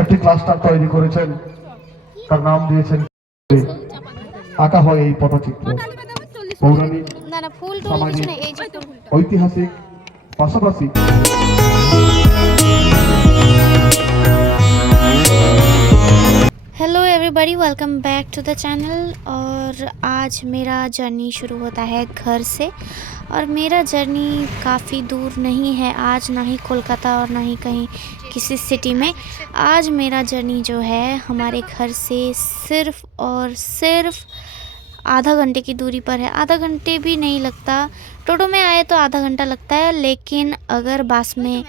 একটি ক্লাস্টার তৈরি করেছেন, তার নাম দিয়েছেন আঁকা হয় এই পটচিত্র। পৌরাণিক, সামাজিক, ঐতিহাসিক পাশাপাশি hello everybody, welcome back to the channel. और आज मेरा जर्नी शुरू होता है घर से। और मेरा जर्नी काफ़ी दूर नहीं है आज, ना ही कोलकाता और ना ही कहीं किसी सिटी में। आज मेरा जर्नी जो है हमारे घर से सिर्फ़ और सिर्फ आधा घंटे की दूरी पर है। आधा घंटे भी नहीं लगता, टोटो में आए तो आधा घंटा लगता है, लेकिन अगर बस में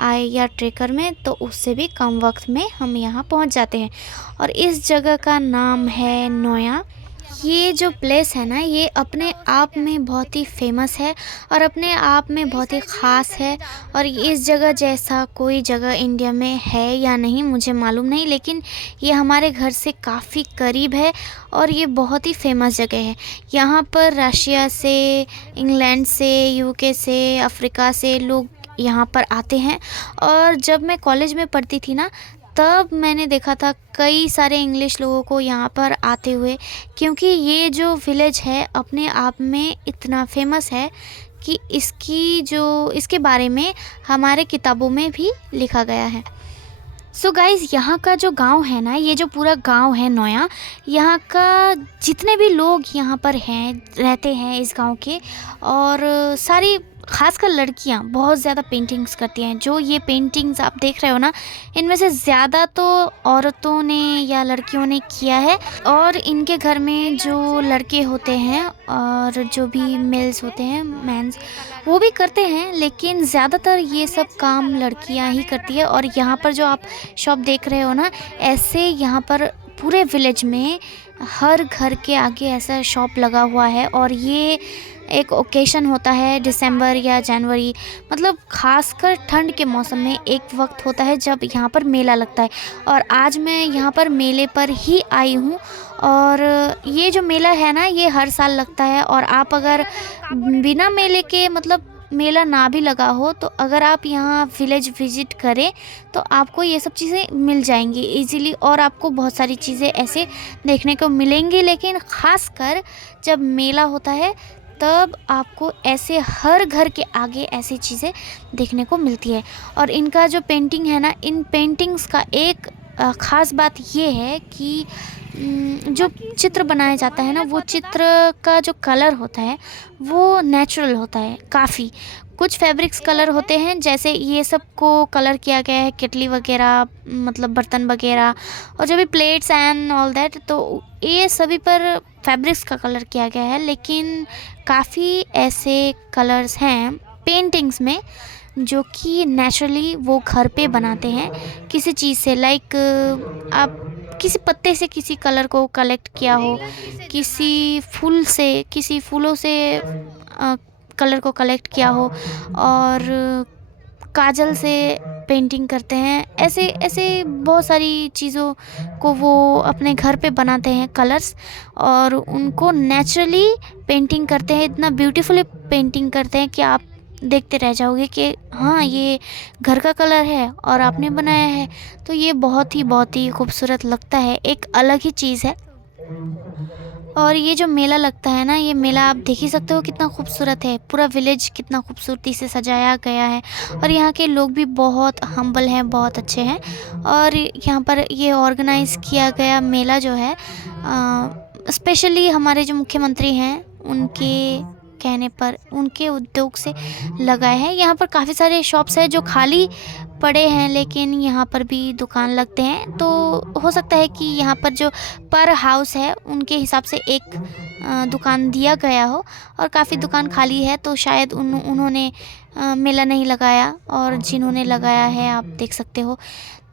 आए या ट्रेकर में तो उससे भी कम वक्त में हम यहाँ पहुँच जाते हैं। और इस जगह का नाम है नोया। ये जो प्लेस है ना, ये अपने आप में बहुत ही फेमस है और अपने आप में बहुत ही ख़ास है। और इस जगह जैसा कोई जगह इंडिया में है या नहीं मुझे मालूम नहीं, लेकिन ये हमारे घर से काफ़ी करीब है और ये बहुत ही फेमस जगह है। यहाँ पर रशिया से, इंग्लैंड से, यूके से, अफ्रीका से लोग यहाँ पर आते हैं। और जब मैं कॉलेज में पढ़ती थी ना, तब मैंने देखा था कई सारे इंग्लिश लोगों को यहाँ पर आते हुए, क्योंकि ये जो विलेज है अपने आप में इतना फेमस है कि इसके बारे में हमारे किताबों में भी लिखा गया है। सो गाइज़, यहाँ का जो गांव है ना, ये जो पूरा गांव है नोया, यहाँ का जितने भी लोग यहाँ पर हैं, रहते हैं इस गांव के, और सारी खासकर लड़कियाँ बहुत ज़्यादा पेंटिंग्स करती हैं। जो ये पेंटिंग्स आप देख रहे हो ना, इनमें से ज़्यादा तो औरतों ने या लड़कियों ने किया है। और इनके घर में जो लड़के होते हैं और जो भी मेल्स होते हैं, मैंस, वो भी करते हैं, लेकिन ज़्यादातर ये सब काम लड़कियां ही करती है। और यहाँ पर जो आप शॉप देख रहे हो ना, ऐसे यहाँ पर पूरे विलेज में हर घर के आगे ऐसा शॉप लगा हुआ है। और ये एक ओकेशन होता है दिसंबर या जनवरी, मतलब खासकर ठंड के मौसम में एक वक्त होता है जब यहाँ पर मेला लगता है। और आज मैं यहाँ पर मेले पर ही आई हूँ। और ये जो मेला है ना, ये हर साल लगता है। और आप अगर बिना मेले के, मतलब मेला ना भी लगा हो, तो अगर आप यहाँ विलेज विज़िट करें तो आपको ये सब चीज़ें मिल जाएंगी इजीली। और आपको बहुत सारी चीज़ें ऐसे देखने को मिलेंगी, लेकिन ख़ासकर जब मेला होता है तब आपको ऐसे हर घर के आगे ऐसी चीज़ें देखने को मिलती है। और इनका जो पेंटिंग है ना, इन पेंटिंग्स का एक ख़ास बात ये है कि जो चित्र बनाया जाता है ना, वो चित्र का जो कलर होता है वो नेचुरल होता है काफ़ी। कुछ फैब्रिक्स कलर होते हैं, जैसे ये सब को कलर किया गया है, केटली वगैरह, मतलब बर्तन वगैरह, और जो भी प्लेट्स एंड ऑल दैट, तो ये सभी पर फैब्रिक्स का कलर किया गया है। लेकिन काफ़ी ऐसे कलर्स हैं पेंटिंग्स में जो कि नेचुरली वो घर पे बनाते हैं किसी चीज़ से। लाइक आप किसी पत्ते से किसी कलर को कलेक्ट किया हो, किसी फूलों से कलर को कलेक्ट किया हो, और काजल से पेंटिंग करते हैं। ऐसे ऐसे बहुत सारी चीज़ों को वो अपने घर पे बनाते हैं कलर्स, और उनको नेचुरली पेंटिंग करते हैं। इतना ब्यूटीफुली पेंटिंग करते हैं कि आप देखते रह जाओगे कि हाँ, ये घर का कलर है और आपने बनाया है। तो ये बहुत ही खूबसूरत लगता है, एक अलग ही चीज़ है। और ये जो मेला लगता है ना, ये मेला आप देख ही सकते हो कितना खूबसूरत है। पूरा विलेज कितना खूबसूरती से सजाया गया है। और यहाँ के लोग भी बहुत हम्बल हैं, बहुत अच्छे हैं। और यहाँ पर ये ऑर्गेनाइज़ किया गया मेला जो है, स्पेशली हमारे जो मुख्यमंत्री हैं उनके कहने पर, उनके उद्योग से लगाए हैं। यहाँ पर काफ़ी सारे शॉप्स हैं जो खाली पड़े हैं, लेकिन यहाँ पर भी दुकान लगते हैं। तो हो सकता है कि यहाँ पर जो पर हाउस है उनके हिसाब से एक दुकान दिया गया हो, और काफ़ी दुकान खाली है, तो शायद उन्होंने मेला नहीं लगाया। और जिन्होंने लगाया है आप देख सकते हो।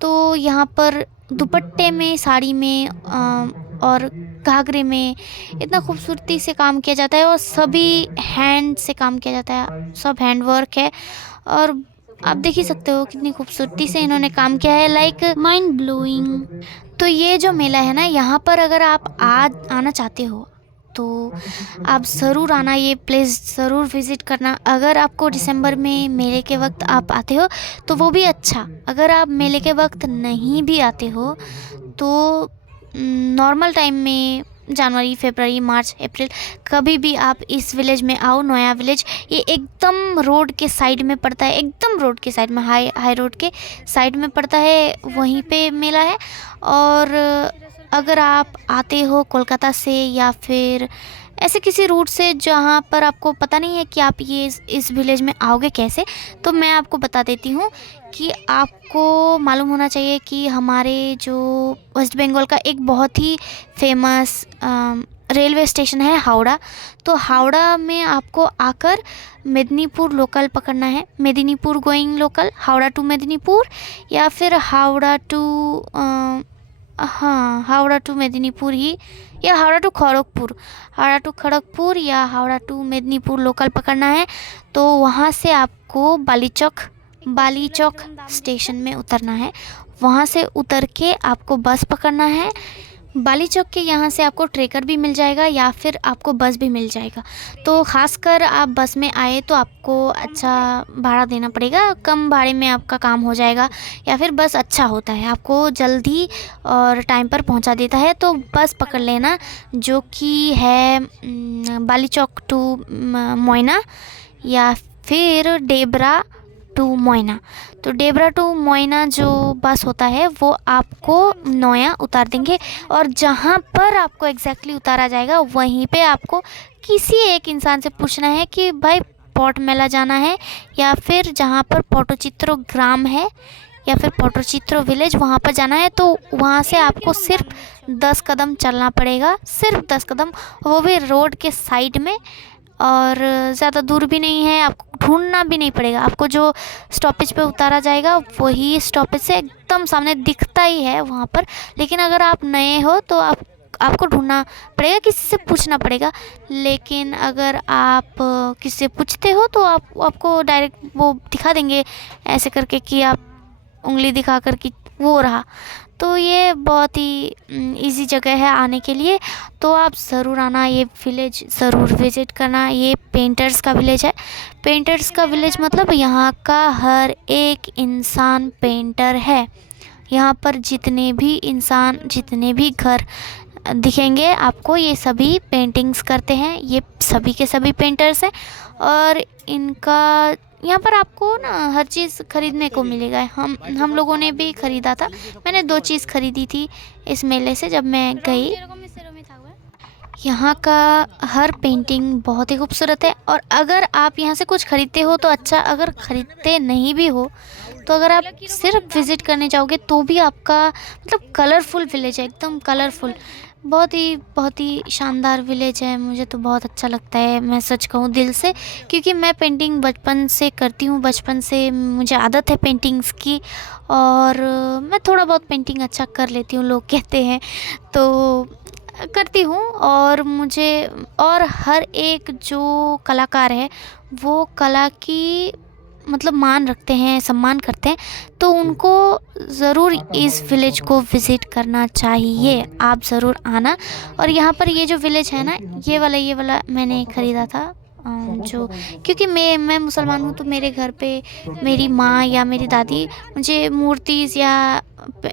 तो यहाँ पर दुपट्टे में, साड़ी में और घाघरे में इतना खूबसूरती से काम किया जाता है। और सभी हैंड से काम किया जाता है, सब हैंड वर्क है। और आप देख ही सकते हो कितनी खूबसूरती से इन्होंने काम किया है, लाइक माइंड ब्लोइंग। तो ये जो मेला है ना, यहाँ पर अगर आप आना चाहते हो तो आप ज़रूर आना, ये प्लेस ज़रूर विज़िट करना। अगर आपको दिसंबर में मेले के वक्त आप आते हो तो वो भी अच्छा, अगर आप मेले के वक्त नहीं भी आते हो तो नॉर्मल टाइम में जनवरी, फरवरी, मार्च, अप्रैल कभी भी आप इस विलेज में आओ। नया विलेज ये एकदम रोड के साइड में पड़ता है, एकदम रोड के साइड में, हाई रोड के साइड में पड़ता है, वहीं पे मेला है। और अगर आप आते हो कोलकाता से या फिर ऐसे किसी रूट से जहाँ पर आपको पता नहीं है कि आप ये इस विलेज में आओगे कैसे, तो मैं आपको बता देती हूँ कि आपको मालूम होना चाहिए कि हमारे जो वेस्ट बंगाल का एक बहुत ही फेमस रेलवे स्टेशन है हावड़ा। तो हावड़ा में आपको आकर मेदिनीपुर लोकल पकड़ना है, Medinipur going local, Howrah to Medinipur या फिर हावड़ा टू हाँ हावड़ा टू मेदिनीपुर ही, या हावड़ा टू खड़गपुर, हावड़ा टू खड़गपुर या हावड़ा टू मेदिनीपुर लोकल पकड़ना है। तो वहाँ से आपको बालीचौक स्टेशन में उतरना है। वहाँ से उतर के आपको बस पकड़ना है। बालीचौक के यहाँ से आपको ट्रेकर भी मिल जाएगा या फिर आपको बस भी मिल जाएगा। तो ख़ासकर आप बस में आए तो आपको अच्छा भाड़ा देना पड़ेगा, कम भाड़े में आपका काम हो जाएगा। या फिर बस अच्छा होता है, आपको जल्दी और टाइम पर पहुँचा देता है, तो बस पकड़ लेना जो कि है बालीचौक टू मोयना या फिर डेबरा टू मोयना। तो डेबरा टू मोयना जो बस होता है वो आपको नोया उतार देंगे, और जहाँ पर आपको एग्जैक्टली उतारा जाएगा वहीं पे आपको किसी एक इंसान से पूछना है कि भाई पॉट मेला जाना है या फिर जहाँ पर पट्टचित्रो ग्राम है या फिर पट्टचित्रो विलेज वहाँ पर जाना है। तो वहाँ से आपको सिर्फ 10 कदम चलना पड़ेगा, सिर्फ 10 कदम, वो भी रोड के साइड में, और ज़्यादा दूर भी नहीं है, आपको ढूंढना भी नहीं पड़ेगा। आपको जो स्टॉपेज पे उतारा जाएगा वही स्टॉपेज से एकदम सामने दिखता ही है वहाँ पर। लेकिन अगर आप नए हो तो आपको ढूंढना पड़ेगा, किसी से पूछना पड़ेगा। लेकिन अगर आप किसी से पूछते हो तो आपको डायरेक्ट वो दिखा देंगे ऐसे करके कि आप उंगली दिखा कर कि वो रहा। तो ये बहुत ही इजी जगह है आने के लिए, तो आप ज़रूर आना, ये विलेज ज़रूर विज़िट करना। ये पेंटर्स का विलेज है। पेंटर्स का विलेज मतलब यहाँ का हर एक इंसान पेंटर है। यहाँ पर जितने भी इंसान, जितने भी घर दिखेंगे आपको, ये सभी पेंटिंग्स करते हैं, ये सभी के सभी पेंटर्स हैं। और इनका यहाँ पर आपको ना हर चीज़ ख़रीदने को मिलेगा। हम लोगों ने भी ख़रीदा था, मैंने 2 चीज़ ख़रीदी थी इस मेले से जब मैं गई। यहाँ का हर पेंटिंग बहुत ही खूबसूरत है, और अगर आप यहाँ से कुछ ख़रीदते हो तो अच्छा, अगर ख़रीदते नहीं भी हो तो अगर आप सिर्फ विज़िट करने जाओगे तो भी आपका मतलब कलरफुल विलेज है, एकदम कलरफुल, बहुत ही शानदार विलेज है। मुझे तो बहुत अच्छा लगता है, मैं सच कहूँ दिल से, क्योंकि मैं पेंटिंग बचपन से करती हूँ, बचपन से मुझे आदत है पेंटिंग्स की, और मैं थोड़ा बहुत पेंटिंग अच्छा कर लेती हूँ, लोग कहते हैं, तो करती हूँ। और हर एक जो कलाकार है वो कला की मतलब मान रखते हैं, सम्मान करते हैं, तो उनको ज़रूर इस विलेज को विज़िट करना चाहिए। आप ज़रूर आना। और यहाँ पर ये जो विलेज है ना, ये वाला मैंने ख़रीदा था, जो क्योंकि मैं मुसलमान हूँ, तो मेरे घर पे मेरी माँ या मेरी दादी मुझे मूर्तिज़ या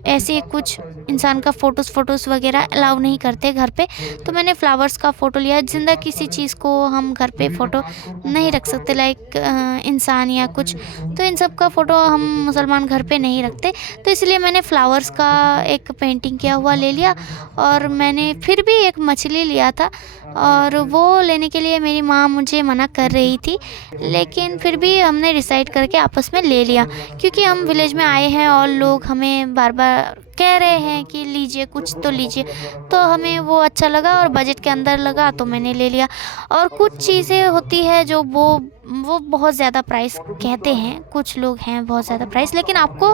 ऐसे कुछ इंसान का फ़ोटोज़ वगैरह अलाउ नहीं करते घर पे। तो मैंने फ्लावर्स का फ़ोटो लिया। ज़िंदा किसी चीज़ को हम घर पे फ़ोटो नहीं रख सकते, लाइक इंसान या कुछ, तो इन सब का फ़ोटो हम मुसलमान घर पे नहीं रखते। तो इसलिए मैंने फ्लावर्स का एक पेंटिंग किया हुआ ले लिया। और मैंने फिर भी एक मछली लिया था, और वो लेने के लिए मेरी माँ मुझे मना कर रही थी, लेकिन फिर भी हमने डिसाइड करके आपस में ले लिया, क्योंकि हम विलेज में आए हैं और लोग हमें बार बार कह रहे हैं कि लीजिए, कुछ तो लीजिए, तो हमें वो अच्छा लगा और बजट के अंदर लगा, तो मैंने ले लिया। और कुछ चीज़ें होती है जो वो बहुत ज़्यादा प्राइस कहते हैं, कुछ लोग हैं बहुत ज़्यादा प्राइस, लेकिन आपको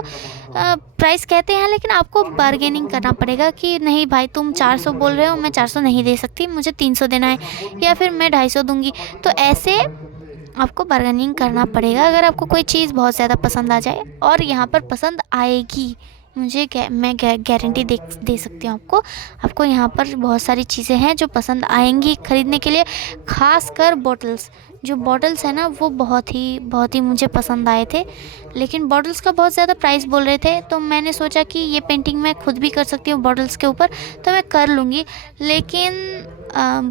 प्राइस कहते हैं, लेकिन आपको बार्गेनिंग करना पड़ेगा कि नहीं भाई तुम 400 बोल रहे हो, मैं 400 नहीं दे सकती, मुझे 300 देना है, या फिर मैं 250 दूंगी। तो ऐसे आपको बार्गेनिंग करना पड़ेगा अगर आपको कोई चीज़ बहुत ज़्यादा पसंद आ जाए, और यहाँ पर पसंद आएगी, मैं गारंटी दे सकती हूँ आपको। आपको यहाँ पर बहुत सारी चीज़ें हैं जो पसंद आएंगी ख़रीदने के लिए। ख़ासकर बॉटल्स, जो बॉटल्स है ना वो बहुत ही मुझे पसंद आए थे। लेकिन बॉटल्स का बहुत ज़्यादा प्राइस बोल रहे थे, तो मैंने सोचा कि ये पेंटिंग मैं खुद भी कर सकती हूँ बॉटल्स के ऊपर, तो मैं कर लूँगी। लेकिन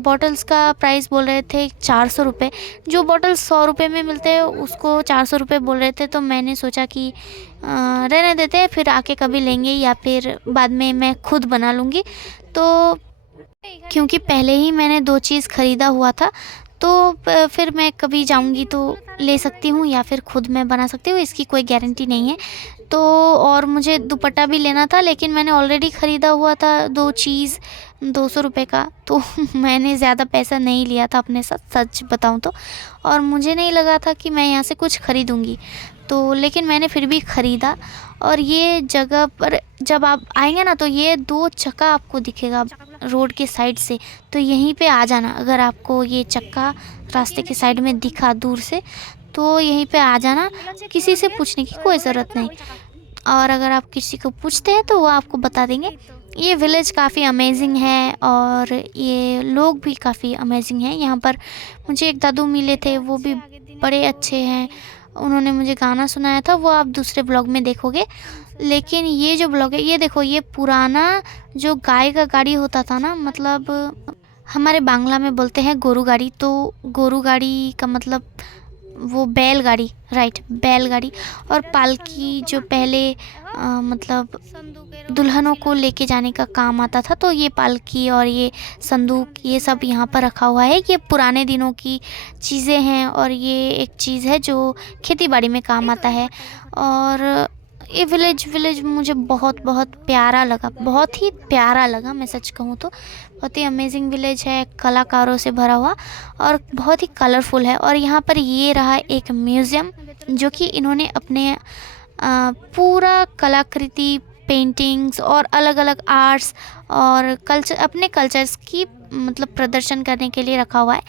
बॉटल्स का प्राइस बोल रहे थे 400 रुपये। जो बॉटल्स 100 रुपये में मिलते हैं उसको 400 रुपये बोल रहे थे। तो मैंने सोचा कि रहने देते हैं, फिर आके कभी लेंगे या फिर बाद में मैं खुद बना लूँगी। तो क्योंकि पहले ही मैंने 2 चीज़ ख़रीदा हुआ था, तो फिर मैं कभी जाऊंगी तो ले सकती हूँ या फिर खुद मैं बना सकती हूँ, इसकी कोई गारंटी नहीं है। तो और मुझे दुपट्टा भी लेना था, लेकिन मैंने ऑलरेडी ख़रीदा हुआ था 2 चीज़ 200 रुपये का, तो मैंने ज़्यादा पैसा नहीं लिया था अपने साथ, सच बताऊँ तो। और मुझे नहीं लगा था कि मैं यहाँ से कुछ ख़रीदूँगी, तो लेकिन मैंने फिर भी ख़रीदा। और ये जगह पर जब आप आएंगे ना, तो ये 2 चक्का आपको दिखेगा रोड के साइड से, तो यहीं पे आ जाना। अगर आपको ये चक्का रास्ते के साइड में दिखा दूर से, तो यहीं पे आ जाना। किसी से पूछने की कोई ज़रूरत नहीं, और अगर आप किसी को पूछते हैं तो वो आपको बता देंगे। ये विलेज काफ़ी अमेजिंग है और ये लोग भी काफ़ी अमेजिंग हैं। यहाँ पर मुझे एक दादू मिले थे, वो भी बड़े अच्छे हैं। उन्होंने मुझे गाना सुनाया था, वो आप दूसरे ब्लॉग में देखोगे। लेकिन ये जो ब्लॉग है, ये देखो, ये पुराना जो गाय का गाड़ी होता था ना, मतलब हमारे बांग्ला में बोलते हैं गोरू गाड़ी, तो गोरू गाड़ी का मतलब वो बैलगाड़ी, राइट, बैलगाड़ी। और पालकी जो पहले मतलब दुल्हनों को लेके जाने का काम आता था, तो ये पालकी और ये संदूक, ये सब यहाँ पर रखा हुआ है। ये पुराने दिनों की चीज़ें हैं और ये एक चीज़ है जो खेती बाड़ी में काम आता है। और ये विलेज मुझे बहुत प्यारा लगा, बहुत ही प्यारा लगा। मैं सच कहूँ तो बहुत ही अमेजिंग विलेज है, कलाकारों से भरा हुआ और बहुत ही कलरफुल है। और यहाँ पर ये रहा एक म्यूज़ियम, जो कि इन्होंने अपने पूरा कलाकृति, पेंटिंग्स और अलग अलग आर्ट्स और कल्चर, अपने कल्चर्स की मतलब प्रदर्शन करने के लिए रखा हुआ है।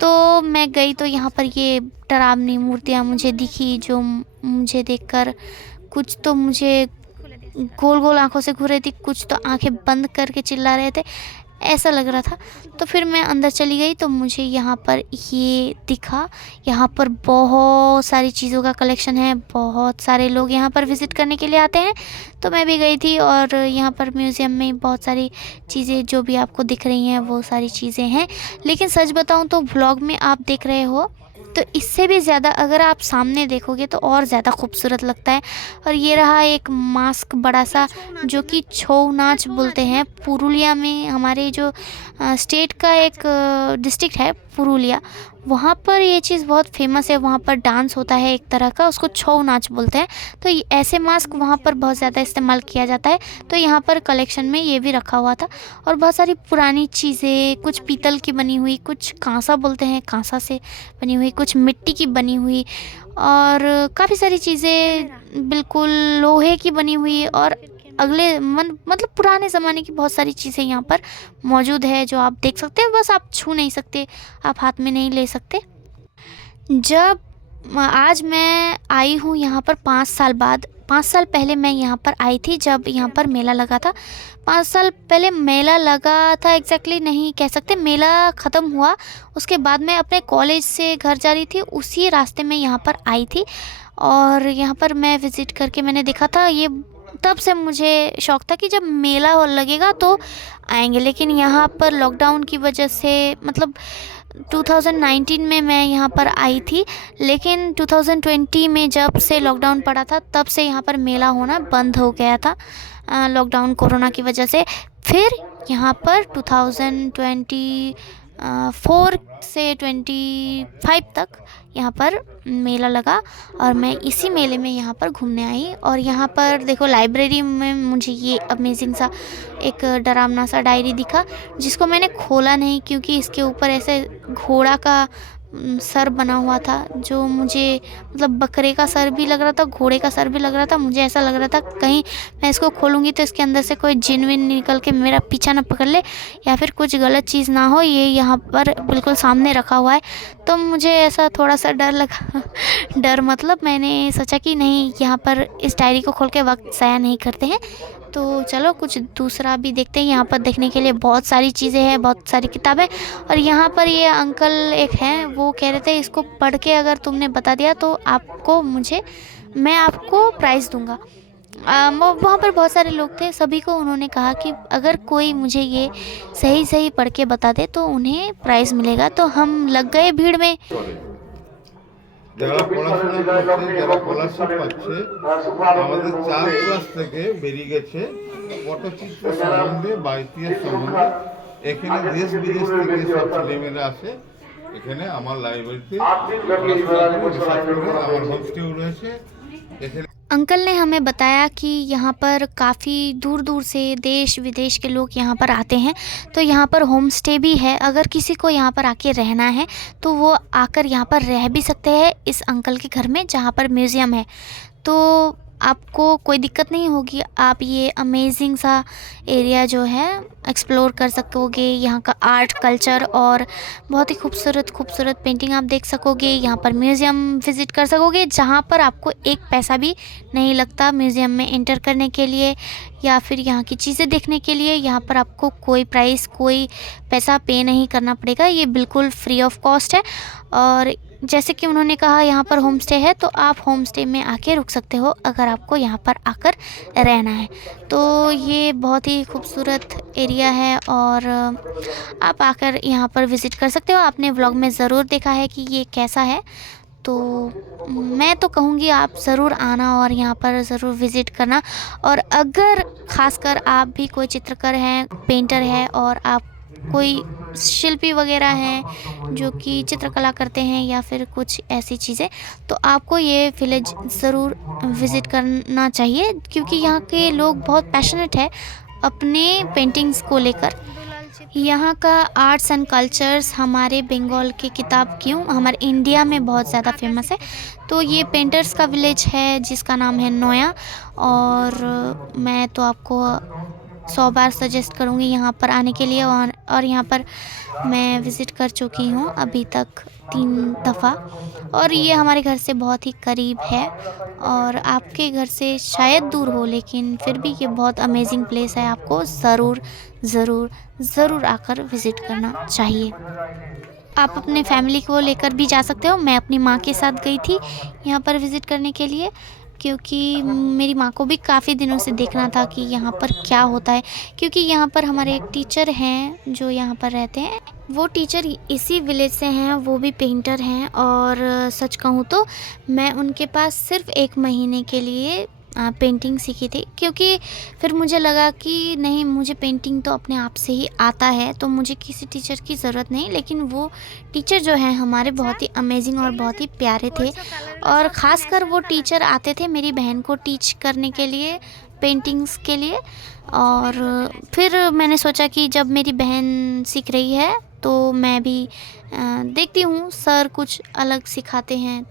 तो मैं गई तो यहाँ पर ये डरावनी मूर्तियाँ मुझे दिखी, जो मुझे देखकर कुछ तो मुझे गोल गोल आंखों से घूर रही थी, कुछ तो आंखें बंद करके चिल्ला रहे थे, ऐसा लग रहा था। तो फिर मैं अंदर चली गई, तो मुझे यहाँ पर ये दिखा। यहाँ पर बहुत सारी चीज़ों का कलेक्शन है, बहुत सारे लोग यहाँ पर विज़िट करने के लिए आते हैं। तो मैं भी गई थी और यहाँ पर म्यूज़ियम में बहुत सारी चीज़ें जो भी आपको दिख रही हैं वो सारी चीज़ें हैं। लेकिन सच बताऊँ तो व्लॉग में आप देख रहे हो, तो इससे भी ज़्यादा अगर आप सामने देखोगे तो और ज़्यादा खूबसूरत लगता है। और ये रहा एक मास्क बड़ा सा, जो कि छऊ नाच बोलते हैं। पुरुलिया में, हमारे जो स्टेट का एक डिस्ट्रिक्ट है पुरुलिया, वहाँ पर ये चीज़ बहुत फेमस है। वहाँ पर डांस होता है एक तरह का, उसको छऊ नाच बोलते हैं। तो ऐसे मास्क वहाँ पर बहुत ज़्यादा इस्तेमाल किया जाता है। तो यहाँ पर कलेक्शन में ये भी रखा हुआ था। और बहुत सारी पुरानी चीज़ें, कुछ पीतल की बनी हुई, कुछ कांसा बोलते हैं, कांसा से बनी हुई, कुछ मिट्टी की बनी हुई, और काफ़ी सारी चीज़ें बिल्कुल लोहे की बनी हुई। और मतलब पुराने ज़माने की बहुत सारी चीज़ें यहाँ पर मौजूद है, जो आप देख सकते हैं। बस आप छू नहीं सकते, आप हाथ में नहीं ले सकते। जब आज मैं आई हूँ यहाँ पर 5 साल बाद, 5 साल पहले मैं यहाँ पर आई थी, जब यहाँ पर मेला लगा था। 5 साल पहले मेला लगा था, एग्जैक्टली नहीं कह सकते, मेला ख़त्म हुआ उसके बाद मैं अपने कॉलेज से घर जा रही थी, उसी रास्ते में यहाँ पर आई थी। और यहाँ पर मैं विज़िट करके मैंने देखा था। ये तब से मुझे शौक़ था कि जब मेला लगेगा तो आएंगे। लेकिन यहाँ पर लॉकडाउन की वजह से, मतलब 2019 में मैं यहाँ पर आई थी, लेकिन 2020 में जब से लॉकडाउन पड़ा था, तब से यहाँ पर मेला होना बंद हो गया था लॉकडाउन कोरोना की वजह से। फिर यहाँ पर 2024 से 25 तक यहाँ पर मेला लगा और मैं इसी मेले में यहाँ पर घूमने आई। और यहाँ पर देखो, लाइब्रेरी में मुझे ये अमेजिंग सा एक डरावना सा डायरी दिखा, जिसको मैंने खोला नहीं क्योंकि इसके ऊपर ऐसे घोड़ा का सर बना हुआ था जो मुझे मतलब बकरे का सर भी लग रहा था, घोड़े का सर भी लग रहा था। मुझे ऐसा लग रहा था कहीं मैं इसको खोलूँगी तो इसके अंदर से कोई जिन विन निकल के मेरा पीछा ना पकड़ ले या फिर कुछ गलत चीज़ ना हो। ये यहाँ पर बिल्कुल सामने रखा हुआ है तो मुझे ऐसा थोड़ा सा डर लगा डर मतलब मैंने सोचा कि नहीं, यहाँ पर इस डायरी को खोल के वक्त ज़ाया नहीं करते हैं, तो चलो कुछ दूसरा भी देखते हैं। यहाँ पर देखने के लिए बहुत सारी चीज़ें हैं, बहुत सारी किताबें। और यहाँ पर ये अंकल एक हैं, वो कह रहे थे इसको पढ़ के अगर तुमने बता दिया तो मैं आपको प्राइज़ दूंगा। वहाँ पर बहुत सारे लोग थे, सभी को उन्होंने कहा कि अगर कोई मुझे ये सही सही पढ़ के बता दे तो उन्हें प्राइज़ मिलेगा। तो हम लग गए भीड़ में। যারা পড়াশোনা করছে, যারা স্কলারশিপ পাচ্ছে, আমাদের 4 ক্লাস থেকে বেরিয়ে গেছে পটচিত্র সম্বন্ধে বা ইতিহাস সম্বন্ধে। এখানে দেশ বিদেশ থেকে সব ছেলেমেয়েরা আসে এখানে আমার লাইব্রেরিতে রিসার্চ করে। আমার হোমস্টেও রয়েছে এখানে। अंकल ने हमें बताया कि यहाँ पर काफ़ी दूर दूर से देश विदेश के लोग यहाँ पर आते हैं, तो यहाँ पर होम स्टे भी है। अगर किसी को यहाँ पर आके रहना है तो वो आकर यहाँ पर रह भी सकते हैं इस अंकल के घर में जहाँ पर म्यूज़ियम है। तो आपको कोई दिक्कत नहीं होगी, आप ये अमेजिंग सा एरिया जो है एक्सप्लोर कर सकोगे। यहाँ का आर्ट कल्चर और बहुत ही खूबसूरत खूबसूरत पेंटिंग आप देख सकोगे। यहाँ पर म्यूज़ियम विज़िट कर सकोगे जहाँ पर आपको एक पैसा भी नहीं लगता म्यूज़ियम में एंटर करने के लिए या फिर यहाँ की चीज़ें देखने के लिए। यहाँ पर आपको कोई प्राइस, कोई पैसा पे नहीं करना पड़ेगा, ये बिल्कुल फ्री ऑफ कॉस्ट है। और जैसे कि उन्होंने कहा यहाँ पर होम स्टे है, तो आप होम स्टे में आके रुक सकते हो अगर आपको यहाँ पर आकर रहना है। तो ये बहुत ही खूबसूरत एरिया है और आप आकर यहाँ पर विज़िट कर सकते हो। आपने व्लॉग में ज़रूर देखा है कि ये कैसा है, तो मैं तो कहूँगी आप ज़रूर आना और यहाँ पर ज़रूर विज़िट करना। और अगर ख़ासकर आप भी कोई चित्रकार हैं, पेंटर है और आप कोई शिल्पी वगैरह हैं जो कि चित्रकला करते हैं या फिर कुछ ऐसी चीज़ें, तो आपको ये विलेज ज़रूर विज़िट करना चाहिए क्योंकि यहाँ के लोग बहुत पैशनेट है अपने पेंटिंग्स को लेकर। यहाँ का आर्ट्स एंड कल्चर्स हमारे बंगाल की किताब क्यों हमारे इंडिया में बहुत ज़्यादा फेमस है। तो ये पेंटर्स का विलेज है जिसका नाम है नोया, और मैं तो आपको 100 बार सजेस्ट करूँगी यहाँ पर आने के लिए। और यहाँ पर मैं विज़िट कर चुकी हूँ अभी तक 3 दफ़ा, और ये हमारे घर से बहुत ही करीब है और आपके घर से शायद दूर हो, लेकिन फिर भी ये बहुत अमेजिंग प्लेस है। आपको ज़रूर ज़रूर ज़रूर आकर विज़िट करना चाहिए। आप अपने फैमिली को लेकर भी जा सकते हो। मैं अपनी माँ के साथ गई थी यहाँ पर विज़िट करने के लिए क्योंकि मेरी माँ को भी काफ़ी दिनों से देखना था कि यहाँ पर क्या होता है। क्योंकि यहाँ पर हमारे एक टीचर हैं जो यहाँ पर रहते हैं, वो टीचर इसी विलेज से हैं, वो भी पेंटर हैं। और सच कहूँ तो मैं उनके पास सिर्फ़ 1 महीने के लिए पेंटिंग सीखी थी, क्योंकि फिर मुझे लगा कि नहीं, मुझे पेंटिंग तो अपने आप से ही आता है, तो मुझे किसी टीचर की ज़रूरत नहीं। लेकिन वो टीचर जो हैं हमारे बहुत ही अमेजिंग और बहुत ही प्यारे थे। और ख़ासकर वो टीचर आते थे मेरी बहन को टीच करने के लिए पेंटिंग्स के लिए। और फिर मैंने सोचा कि जब मेरी बहन सीख रही है तो मैं भी देखती हूँ सर कुछ अलग सिखाते हैं।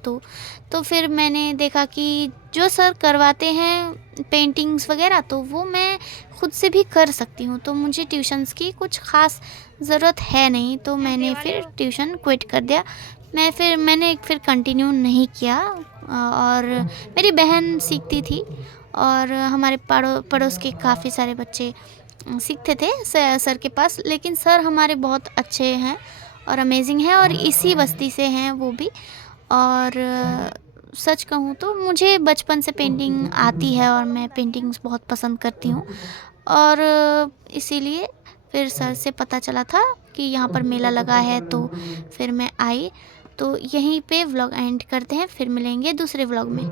तो फिर मैंने देखा कि जो सर करवाते हैं पेंटिंग्स वगैरह तो वो मैं ख़ुद से भी कर सकती हूँ, तो मुझे ट्यूशन्स की कुछ ख़ास ज़रूरत है नहीं। तो मैंने फिर ट्यूशन क्विट कर दिया। मैंने फिर कंटिन्यू नहीं किया। और मेरी बहन सीखती थी और हमारे पड़ोस के काफ़ी सारे बच्चे सीखते थे सर के पास। लेकिन सर हमारे बहुत अच्छे हैं और अमेजिंग हैं और इसी बस्ती से हैं वो भी। और सच कहूँ तो मुझे बचपन से पेंटिंग आती है और मैं पेंटिंग्स बहुत पसंद करती हूँ। और इसीलिए फिर सर से पता चला था कि यहाँ पर मेला लगा है, तो फिर मैं आई। तो यहीं पे व्लॉग एंड करते हैं, फिर मिलेंगे दूसरे व्लॉग में।